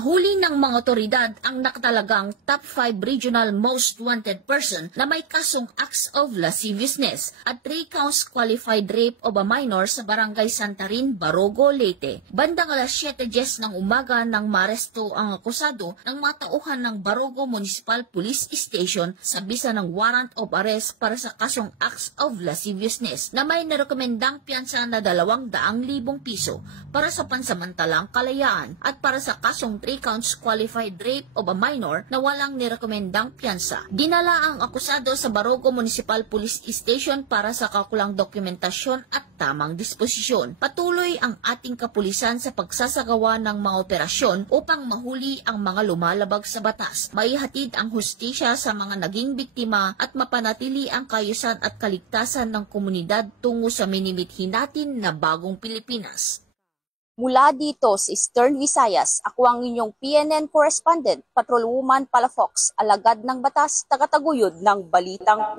Huli ng mga otoridad ang nakatalagang top 5 regional most wanted person na may kasong acts of lasciviousness at 3 counts qualified rape of a minor sa barangay Santarin, Barogo, Leyte. Bandang alas 7:10 ng umaga nang maresto ang akusado ng mga tauhan ng Barogo Municipal Police Station sa bisa ng warrant of arrest para sa kasong acts of lasciviousness na may narekomendang piyansa na 200,000 piso para sa pansamantalang kalayaan at para sa kasong 3 counts qualified rape of a minor na walang nirekomendang piyansa. Dinala ang akusado sa Barogo Municipal Police Station para sa kakulang dokumentasyon at tamang disposisyon. Patuloy ang ating kapulisan sa pagsasagawa ng mga operasyon upang mahuli ang mga lumalabag sa batas, maihatid ang hustisya sa mga naging biktima at mapanatili ang kaayusan at kaligtasan ng komunidad tungo sa minimithin natin na bagong Pilipinas. Mula dito sa Eastern Visayas, ako ang inyong PNN correspondent, Patrolwoman Palafox, alagad ng batas, tagataguyod ng Balitang